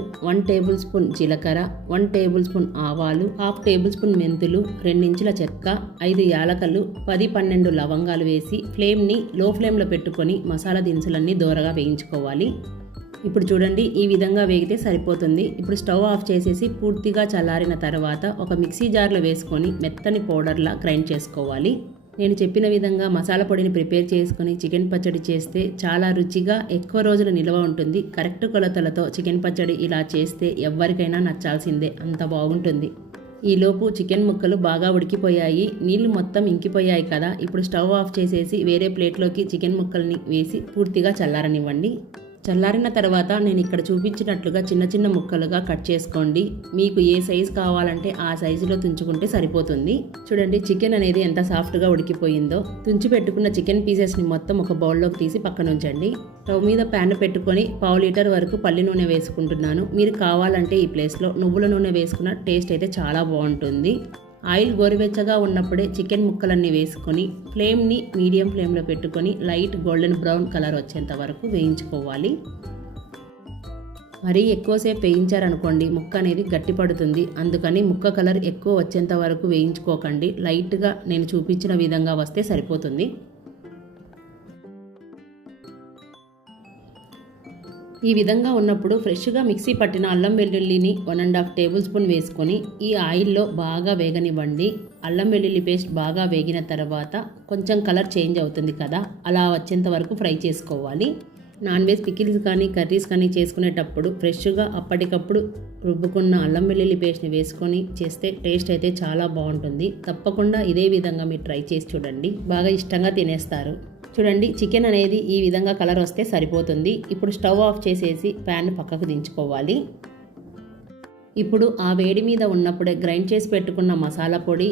1 table spoon జీలకర్ర, 1 table spoon ఆవాలు, half table spoon మెంతులు, 2 ఇంచుల చెక్క, 5 యాలకలు, 10-12 లవంగాలు వేసి ఫ్లేమ్ని లో ఫ్లేమ్లో పెట్టుకొని మసాలా దినుసులన్నీ దోరగా వేయించుకోవాలి. ఇప్పుడు చూడండి, ఈ విధంగా వేగితే సరిపోతుంది. ఇప్పుడు స్టవ్ ఆఫ్ చేసేసి పూర్తిగా చల్లారిన తర్వాత ఒక మిక్సీ జార్లో వేసుకొని మెత్తని పౌడర్లా గ్రైండ్ చేసుకోవాలి. నేను చెప్పిన విధంగా మసాలా పొడిని ప్రిపేర్ చేసుకొని చికెన్ పచ్చడి చేస్తే చాలా రుచిగా ఎక్కువ రోజులు నిల్వ ఉంటుంది. కరెక్ట్ కొలతలతో చికెన్ పచ్చడి ఇలా చేస్తే ఎవరికైనా నచ్చాల్సిందే, అంత బాగుంటుంది. ఈలోపు చికెన్ ముక్కలు బాగా ఉడికిపోయాయి, నీళ్లు మొత్తం ఇంకిపోయాయి కదా. ఇప్పుడు స్టవ్ ఆఫ్ చేసేసి వేరే ప్లేట్లోకి చికెన్ ముక్కల్ని వేసి పూర్తిగా చల్లారనివ్వండి. చల్లారిన తర్వాత నేను ఇక్కడ చూపించినట్లుగా చిన్న చిన్న ముక్కలుగా కట్ చేసుకోండి. మీకు ఏ సైజు కావాలంటే ఆ సైజులో తుంచుకుంటే సరిపోతుంది. చూడండి, చికెన్ అనేది ఎంత సాఫ్ట్గా ఉడికిపోయిందో. తుంచి పెట్టుకున్న చికెన్ పీసెస్ని మొత్తం ఒక బౌల్లోకి తీసి పక్కన ఉంచండి. స్టవ్ మీద ప్యాన్ పెట్టుకొని 1/2 లీటర్ వరకు పల్లి నూనె వేసుకుంటున్నాను. మీరు కావాలంటే ఈ ప్లేస్లో నువ్వుల నూనె వేసుకున్న టేస్ట్ అయితే చాలా బాగుంటుంది. ఆయిల్ గోరువెచ్చగా ఉన్నప్పుడే చికెన్ ముక్కలన్నీ వేసుకొని ఫ్లేమ్ని మీడియం ఫ్లేమ్లో పెట్టుకొని లైట్ గోల్డెన్ బ్రౌన్ కలర్ వచ్చేంత వరకు వేయించుకోవాలి. మరీ ఎక్కువసేపు వేయించారనుకోండి ముక్క అనేది గట్టిపడుతుంది. అందుకని ముక్క కలర్ ఎక్కువ వచ్చేంత వరకు వేయించుకోకండి. లైట్గా నేను చూపించిన విధంగా వస్తే సరిపోతుంది. ఈ విధంగా ఉన్నప్పుడు ఫ్రెష్గా మిక్సీ పట్టిన అల్లం వెల్లుల్లిని 1.5 టేబుల్ స్పూన్ వేసుకొని ఈ ఆయిల్లో బాగా వేగనివ్వండి. అల్లం వెల్లుల్లి పేస్ట్ బాగా వేగిన తర్వాత కొంచెం కలర్ చేంజ్ అవుతుంది కదా, అలా వచ్చేంత వరకు ఫ్రై చేసుకోవాలి. నాన్ వెజ్ పికిల్స్ కానీ కర్రీస్ కానీ చేసుకునేటప్పుడు ఫ్రెష్గా అప్పటికప్పుడు రుబ్బుకున్న అల్లం వెల్లుల్లి పేస్ట్ని వేసుకొని చేస్తే టేస్ట్ అయితే చాలా బాగుంటుంది. తప్పకుండా ఇదే విధంగా మీరు ట్రై చేసి చూడండి, బాగా ఇష్టంగా తినేస్తారు. చూడండి, చికెన్ అనేది ఈ విధంగా కలర్ వస్తే సరిపోతుంది. ఇప్పుడు స్టవ్ ఆఫ్ చేసేసి ప్యాన్ పక్కకు దించుకోవాలి. ఇప్పుడు ఆ వేడి మీద ఉన్నప్పుడే గ్రైండ్ చేసి పెట్టుకున్న మసాలా పొడి,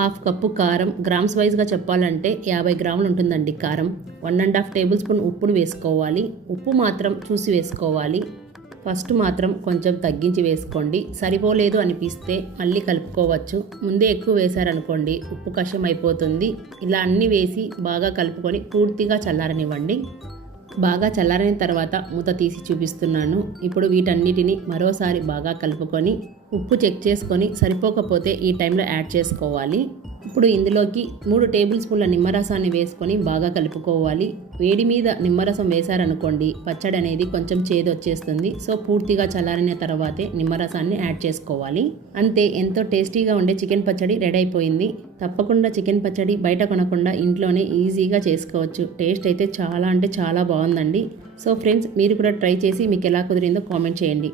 1/2 కప్పు కారం, గ్రామ్స్ వైజ్గా చెప్పాలంటే 50 గ్రాములు ఉంటుందండి కారం, 1.5 టేబుల్ స్పూన్ ఉప్పును వేసుకోవాలి. ఉప్పు మాత్రం చూసి వేసుకోవాలి. ఫస్ట్ మాత్రం కొంచెం తగ్గించి వేసుకోండి. సరిపోలేదు అనిపిస్తే మళ్ళీ కలుపుకోవచ్చు. ముందే ఎక్కువ వేశారనుకోండి ఉప్పు కషం అయిపోతుంది. ఇలా అన్నీ వేసి బాగా కలుపుకొని పూర్తిగా చల్లారనివ్వండి. బాగా చల్లారిన తర్వాత మూత తీసి చూపిస్తున్నాను. ఇప్పుడు వీటన్నిటిని మరోసారి బాగా కలుపుకొని ఉప్పు చెక్ చేసుకొని సరిపోకపోతే ఈ టైంలో యాడ్ చేసుకోవాలి. ఇప్పుడు ఇందులోకి 3 టేబుల్ స్పూన్ల నిమ్మరసాన్ని వేసుకొని బాగా కలుపుకోవాలి. వేడి మీద నిమ్మరసం వేశారనుకోండి పచ్చడి అనేది కొంచెం చేదు వచ్చేస్తుంది. సో పూర్తిగా చల్లారిన తర్వాతే నిమ్మరసాన్ని యాడ్ చేసుకోవాలి. అంతే, ఎంతో టేస్టీగా ఉండే చికెన్ పచ్చడి రెడీ అయిపోయింది. తప్పకుండా చికెన్ పచ్చడి బయట కొనకుండా ఇంట్లోనే ఈజీగా చేసుకోవచ్చు. టేస్ట్ అయితే చాలా అంటే చాలా బాగుందండి. సో ఫ్రెండ్స్, మీరు కూడా ట్రై చేసి మీకు ఎలా కుదిరిందో కామెంట్ చేయండి.